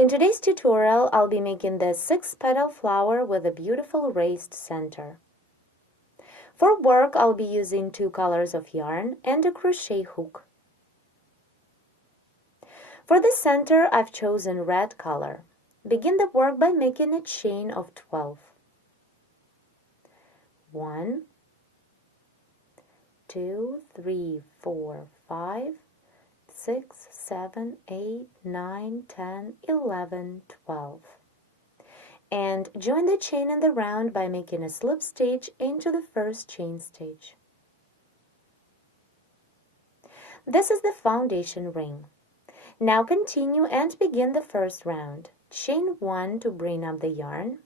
In today's tutorial, I'll be making this 6-petal flower with a beautiful raised center. For work, I'll be using 2 colors of yarn and a crochet hook. For the center, I've chosen red color. Begin the work by making a chain of 12. 1, 2, 3, 4, 5, 6, 7, 8, 9, 10, 11, 12. And join the chain in the round by making a slip stitch into the first chain stitch. This is the foundation ring. Now continue and begin the first round. Chain 1 to bring up the yarn,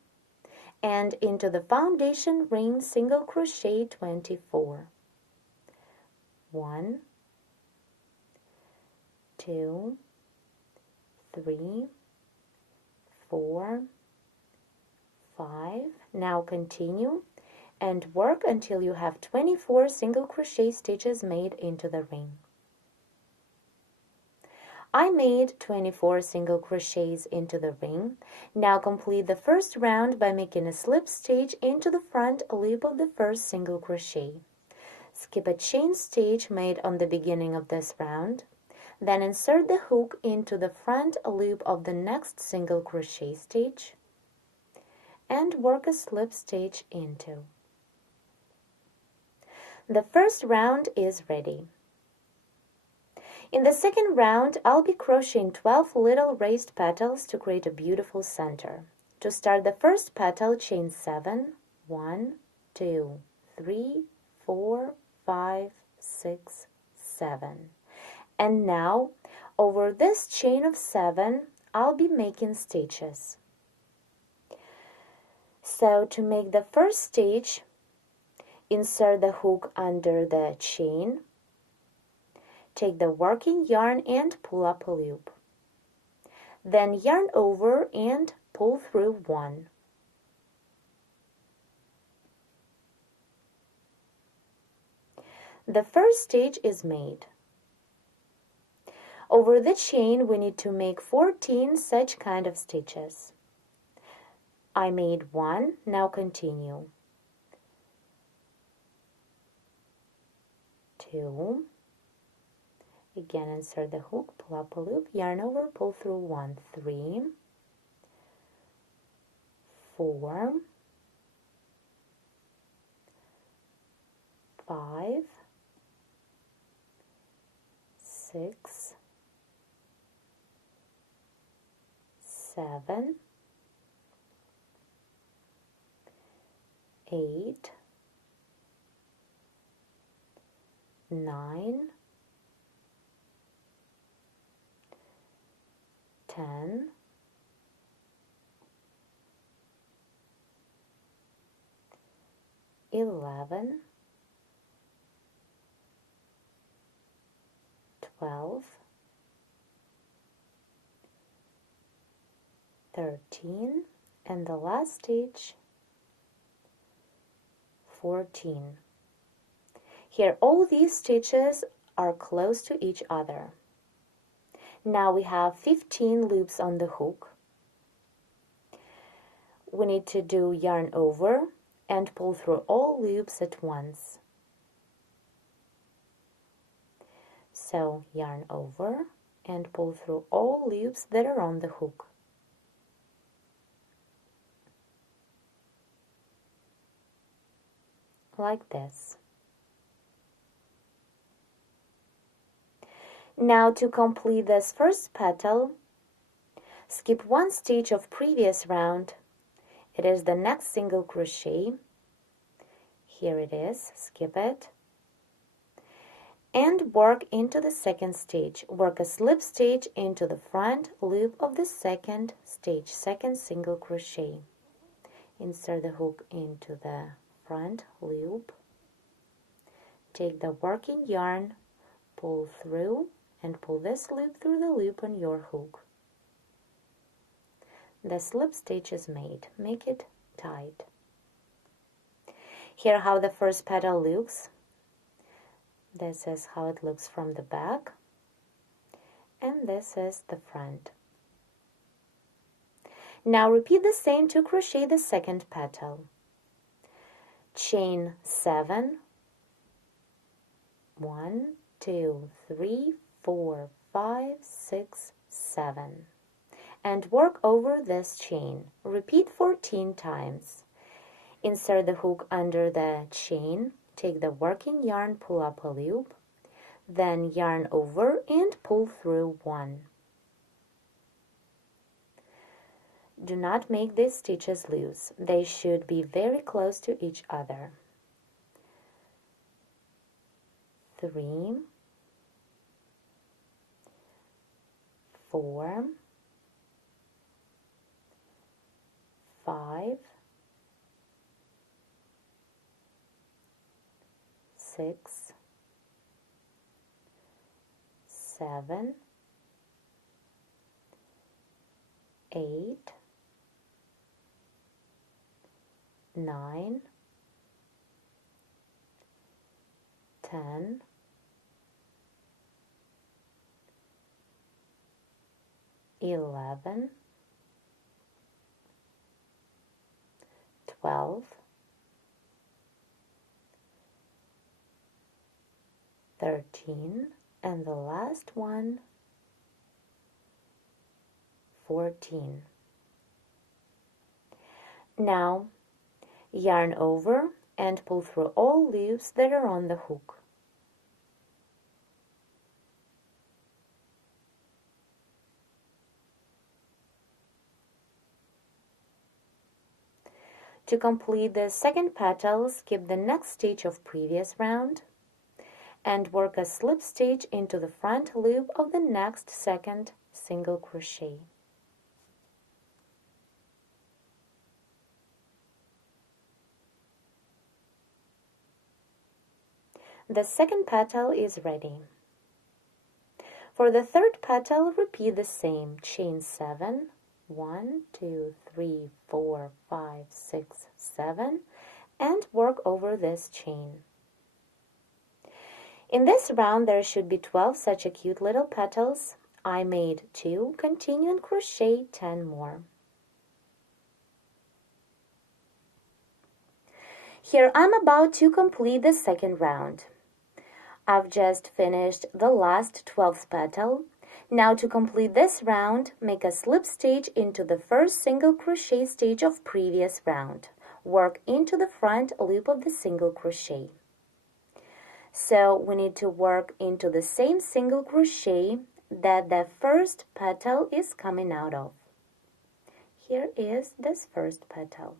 and into the foundation ring single crochet 24. 1, 2, 3, 4, 5. Now continue and work until you have 24 single crochet stitches made into the ring. I made 24 single crochets into the ring. Now complete the first round by making a slip stitch into the front loop of the first single crochet. Skip a chain stitch made on the beginning of this round. Then insert the hook into the front loop of the next single crochet stitch and work a slip stitch into. The first round is ready. In the second round, I'll be crocheting 12 little raised petals to create a beautiful center. To start the first petal, chain 7, 1, 2, 3, 4, 5, 6, 7. And now, over this chain of 7, I'll be making stitches. So to make the first stitch, insert the hook under the chain. Take the working yarn and pull up a loop. Then yarn over and pull through 1. The first stitch is made. Over the chain, we need to make 14 such kind of stitches. I made 1, now continue. 2. Again, insert the hook, pull up a loop, yarn over, pull through 1, 3, 4, 5, 6, 7, 8, 9, 10, 11, 12, 13, and the last stitch, 14. Here, all these stitches are close to each other. Now we have 15 loops on the hook. We need to do yarn over and pull through all loops at once. So yarn over and pull through all loops that are on the hook. Like this. Now to complete this first petal, skip 1 stitch of previous round. It is the next single crochet. Here it is, skip it. And work into the second stitch. Work a slip stitch into the front loop of the second stitch, second single crochet. Insert the hook into the front loop. Take the working yarn, pull through, and pull this loop through the loop on your hook. The slip stitch is made. Make it tight. Here how the first petal looks. This is how it looks from the back. And this is the front. Now repeat the same to crochet the second petal. Chain 7, 1, 2, 3, 4, 5, 6, 7, and work over this chain. Repeat 14 times. Insert the hook under the chain, take the working yarn, pull up a loop, then yarn over and pull through 1. Do not make these stitches loose. They should be very close to each other. 3, 4, 5, 6, 7, 8, 9, 10, 11, 12, 13, and the last one, 14. Now, yarn over and pull through all loops that are on the hook. To complete the second petal, skip the next stitch of previous round and work a slip stitch into the front loop of the next second single crochet. The second petal is ready. For the third petal, repeat the same. Chain 7, 1, 2, 3, 4, 5, 6, 7, and work over this chain. In this round, there should be 12 such a cute little petals. I made 2. Continue and crochet 10 more. Here I'm about to complete the second round. I've just finished the last 12th petal. Now to complete this round, make a slip stitch into the first single crochet stitch of previous round. Work into the front loop of the single crochet. So we need to work into the same single crochet that the first petal is coming out of. Here is this first petal.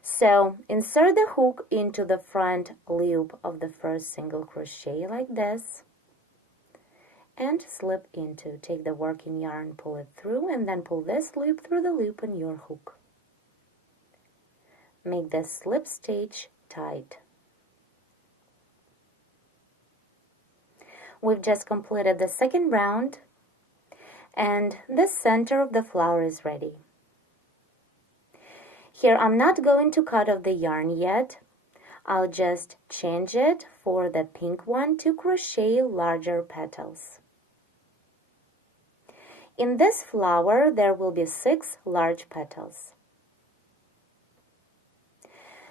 So insert the hook into the front loop of the first single crochet like this and slip into. Take the working yarn, pull it through, and then pull this loop through the loop on your hook. Make the slip stitch tight. We've just completed the second round and the center of the flower is ready. Here I'm not going to cut off the yarn yet. I'll just change it for the pink one to crochet larger petals. In this flower there will be 6 large petals.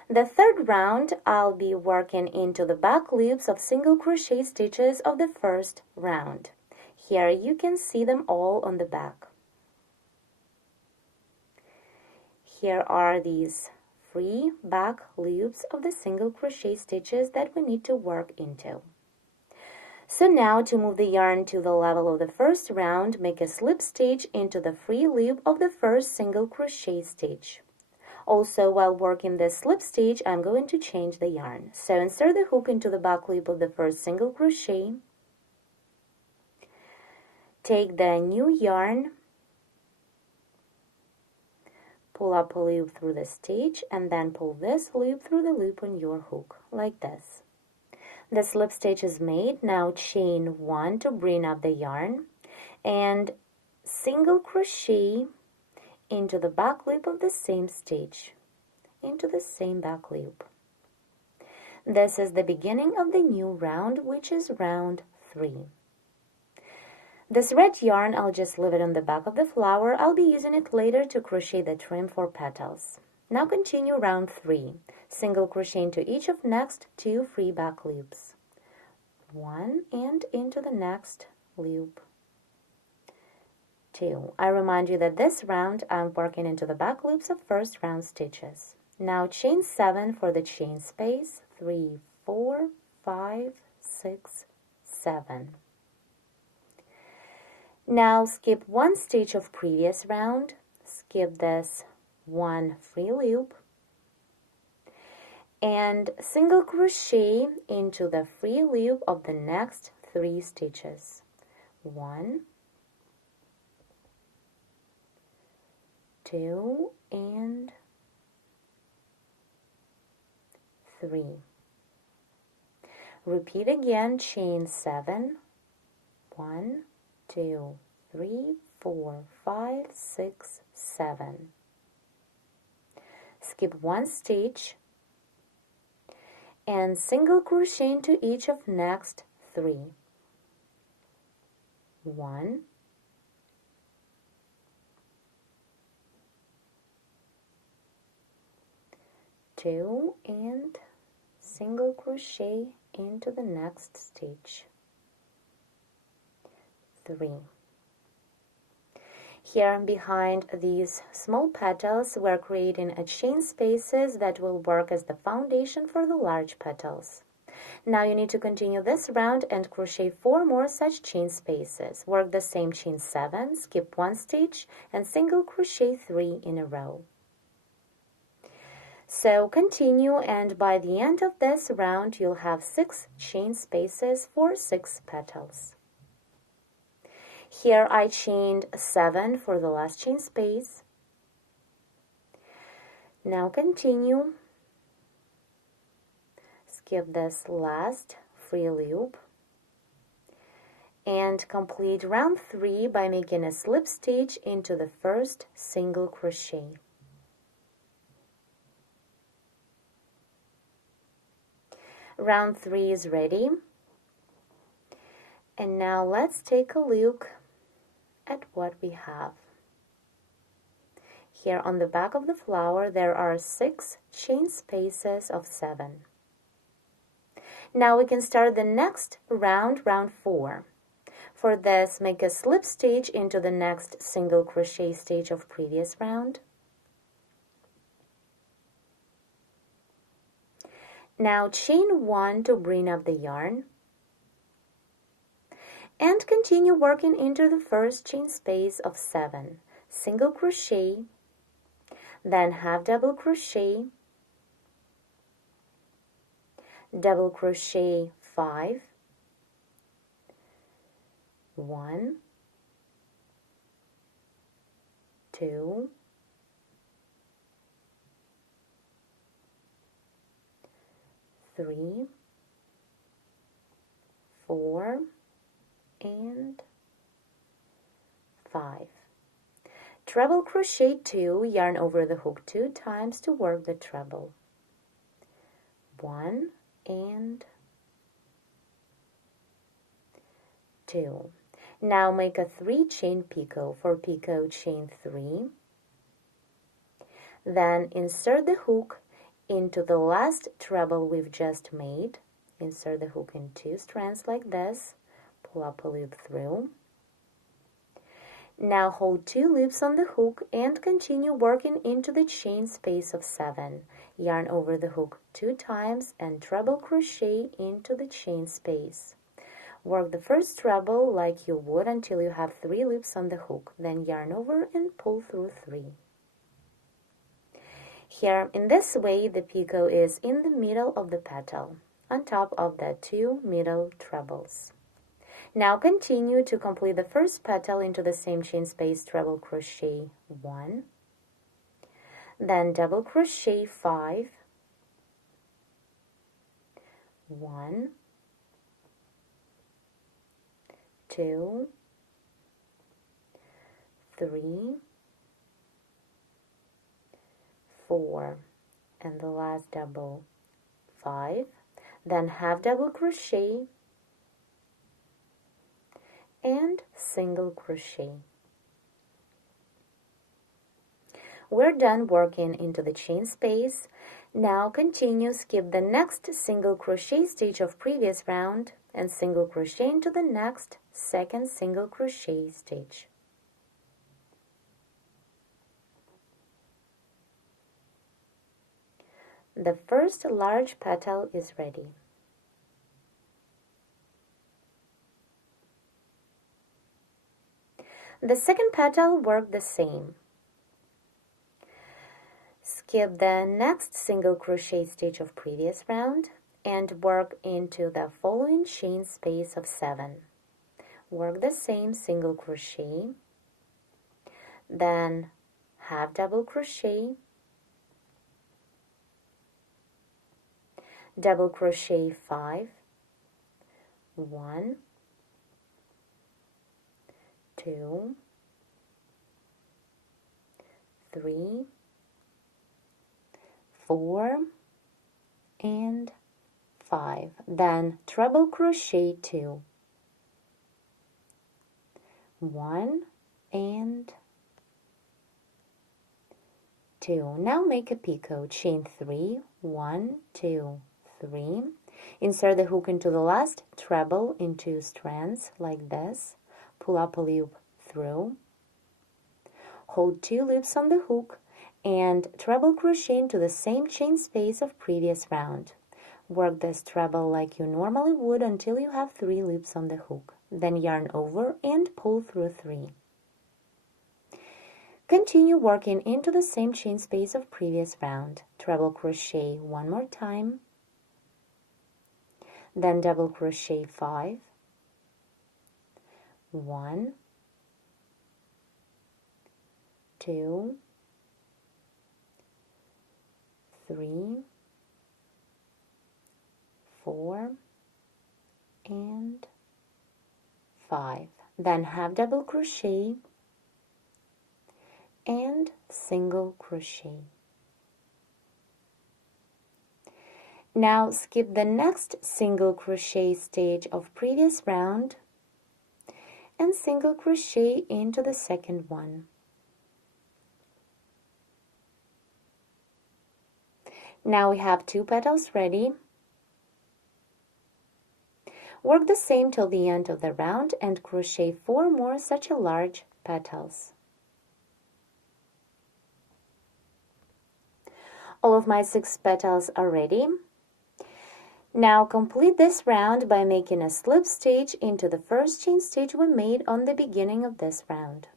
The third round I'll be working into the back loops of single crochet stitches of the first round. Here you can see them all on the back. Here are these free back loops of the single crochet stitches that we need to work into. So now to move the yarn to the level of the first round, make a slip stitch into the free loop of the first single crochet stitch. Also, while working this slip stitch, I'm going to change the yarn. So insert the hook into the back loop of the first single crochet. Take the new yarn, pull up a loop through the stitch, and then pull this loop through the loop on your hook, like this. The slip stitch is made. Now chain 1 to bring up the yarn, and single crochet into the back loop of the same stitch, into the same back loop. This is the beginning of the new round, which is round 3. This red yarn, I'll just leave it on the back of the flower. I'll be using it later to crochet the trim for petals. Now continue round 3. Single crochet into each of next 2 free back loops. 1 and into the next loop. 2. I remind you that this round I'm working into the back loops of first round stitches. Now chain 7 for the chain space. 3, 4, 5, 6, 7. Now skip 1 stitch of previous round, skip this 1 free loop, and single crochet into the free loop of the next 3 stitches. 1, 2, and 3. Repeat again, chain 7, 1, 2, 3, 4, 5, 6, 7. Skip 1 stitch and single crochet into each of next 3. 1, 2, and single crochet into the next stitch. 3. Here behind these small petals, we're creating a chain spaces that will work as the foundation for the large petals. Now you need to continue this round and crochet 4 more such chain spaces. Work the same chain 7, skip 1 stitch, and single crochet 3 in a row. So continue, and by the end of this round you'll have 6 chain spaces for 6 petals. Here I chained 7 for the last chain space. Now continue. Skip this last free loop and complete round 3 by making a slip stitch into the first single crochet. Round 3 is ready. And now let's take a look at what we have. Here on the back of the flower there are 6 chain spaces of 7. Now we can start the next round, round 4. For this, make a slip stitch into the next single crochet stitch of previous round. Now chain 1 to bring up the yarn. And continue working into the first chain space of 7. Single crochet, then half double crochet, double crochet 5, 1, 2, 3, 4, and 5. Treble crochet 2, yarn over the hook 2 times to work the treble. 1 and 2. Now make a 3 chain picot. For picot, chain 3. Then insert the hook into the last treble we've just made. Insert the hook in 2 strands like this. Pull up a loop through. Now hold 2 loops on the hook and continue working into the chain space of 7. Yarn over the hook 2 times and treble crochet into the chain space. Work the first treble like you would until you have 3 loops on the hook. Then yarn over and pull through 3. Here, in this way, the picot is in the middle of the petal, on top of the 2 middle trebles. Now continue to complete the first petal into the same chain space, treble crochet 1, then double crochet 5, 1, 2, 3, 4, and the last double 5, then half double crochet and single crochet. We're done working into the chain space. Now continue, skip the next single crochet stitch of previous round and single crochet into the next second single crochet stitch. The first large petal is ready. The second petal worked the same. Skip the next single crochet stitch of previous round and work into the following chain space of 7. Work the same single crochet, then half double crochet, double crochet 5, 1, 2, 3, 4, and 5. Then treble crochet 2, 1 and 2. Now make a picot, chain 3, 1, 2, 3. Insert the hook into the last treble in 2 strands like this. Pull up a loop through. Hold 2 loops on the hook and treble crochet into the same chain space of previous round. Work this treble like you normally would until you have 3 loops on the hook. Then yarn over and pull through 3. Continue working into the same chain space of previous round. Treble crochet 1 more time, then double crochet 5, 1, 2, 3, 4, and 5. Then half double crochet and single crochet. Now skip the next single crochet stitch of previous round and single crochet into the second one. Now we have 2 petals ready. Work the same till the end of the round and crochet 4 more such a large petals. All of my 6 petals are ready. Now complete this round by making a slip stitch into the first chain stitch we made on the beginning of this round.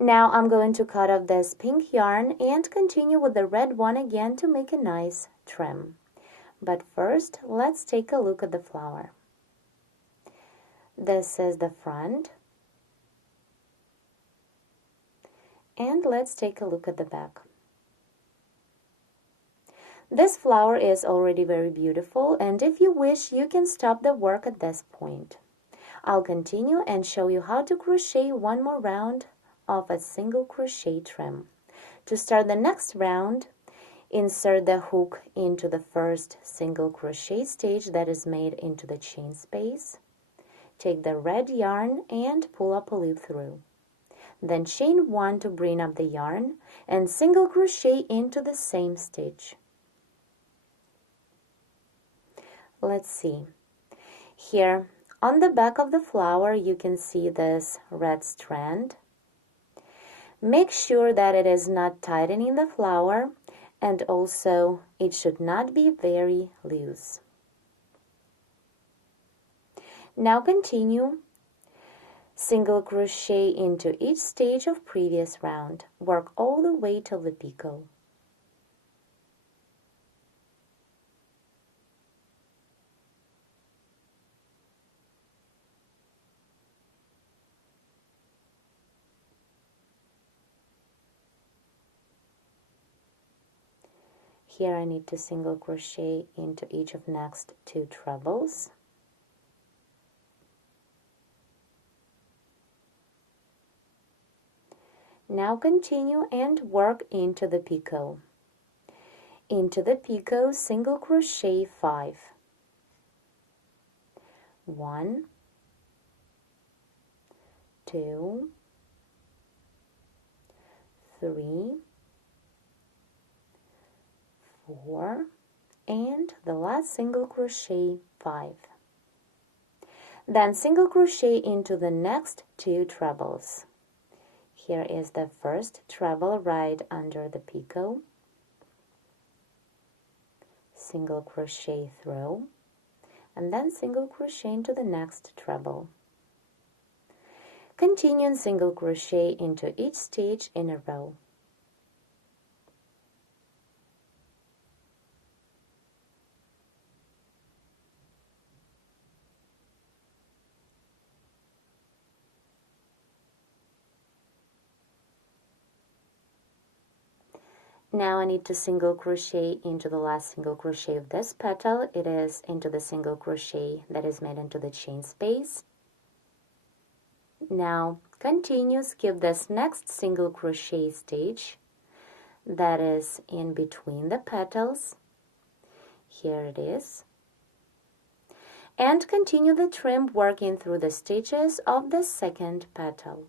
Now I'm going to cut off this pink yarn and continue with the red one again to make a nice trim. But first, let's take a look at the flower. This is the front. And let's take a look at the back. This flower is already very beautiful, and if you wish, you can stop the work at this point. I'll continue and show you how to crochet 1 more round of a single crochet trim. To start the next round, insert the hook into the first single crochet stitch that is made into the chain space. Take the red yarn and pull up a loop through. Then chain 1 to bring up the yarn and single crochet into the same stitch. Let's see. Here on the back of the flower you can see this red strand. Make sure that it is not tightening the flower, and also it should not be very loose. Now continue. Single crochet into each stage of previous round. Work all the way till the picot. Here I need to single crochet into each of next 2 trebles. Now continue and work into the picot. into the picot, single crochet 5. 1, 2, 3, 4, and the last single crochet 5. Then single crochet into the next 2 trebles. Here is the first treble right under the picot, single crochet through, and then single crochet into the next treble. Continue and single crochet into each stitch in a row. Now I need to single crochet into the last single crochet of this petal. It is into the single crochet that is made into the chain space. Now continue, skip this next single crochet stitch that is in between the petals. Here it is. And continue the trim working through the stitches of the second petal.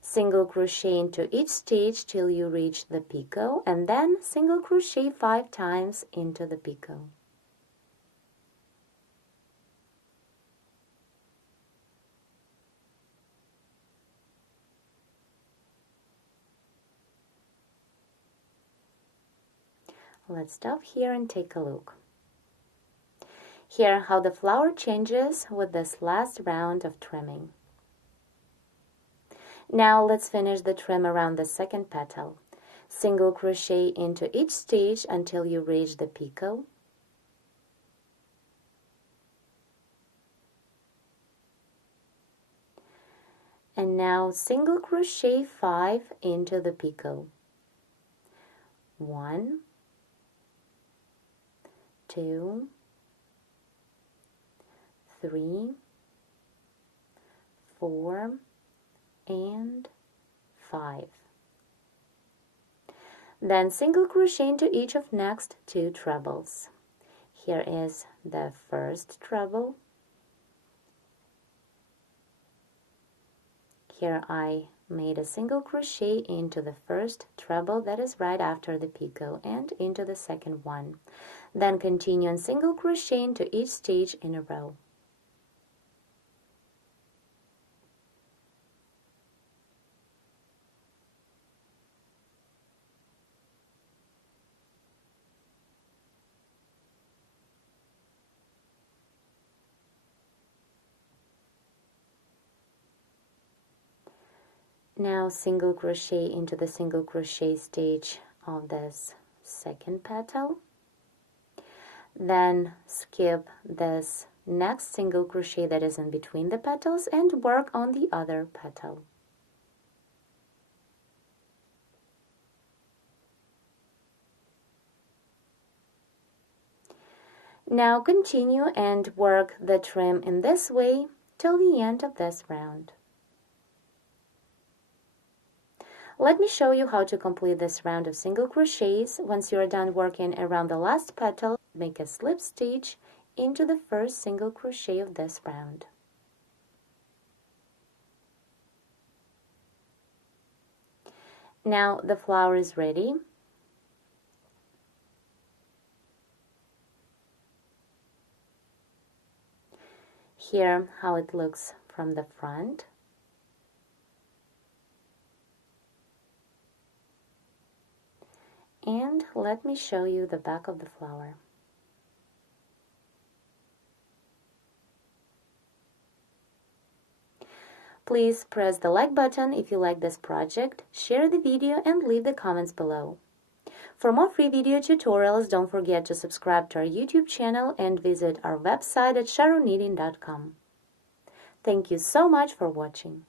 Single crochet into each stitch till you reach the picot, and then single crochet 5 times into the picot. Let's stop here and take a look. Here how the flower changes with this last round of trimming. Now let's finish the trim around the second petal. Single crochet into each stitch until you reach the picot. And now single crochet 5 into the picot. 1, 2, 3, 4, and 5. Then single crochet into each of next 2 trebles. Here is the first treble. Here I made a single crochet into the first treble that is right after the picot and into the second one. Then continue and single crochet into each stitch in a row. Now single crochet into the single crochet stitch of this second petal. Then skip this next single crochet that is in between the petals and work on the other petal. Now continue and work the trim in this way till the end of this round. Let me show you how to complete this round of single crochets. Once you are done working around the last petal, make a slip stitch into the first single crochet of this round. Now the flower is ready. Here how it looks from the front. And let me show you the back of the flower. Please press the like button if you like this project, share the video and leave the comments below. For more free video tutorials, don't forget to subscribe to our YouTube channel and visit our website at charoknitting.com. Thank you so much for watching.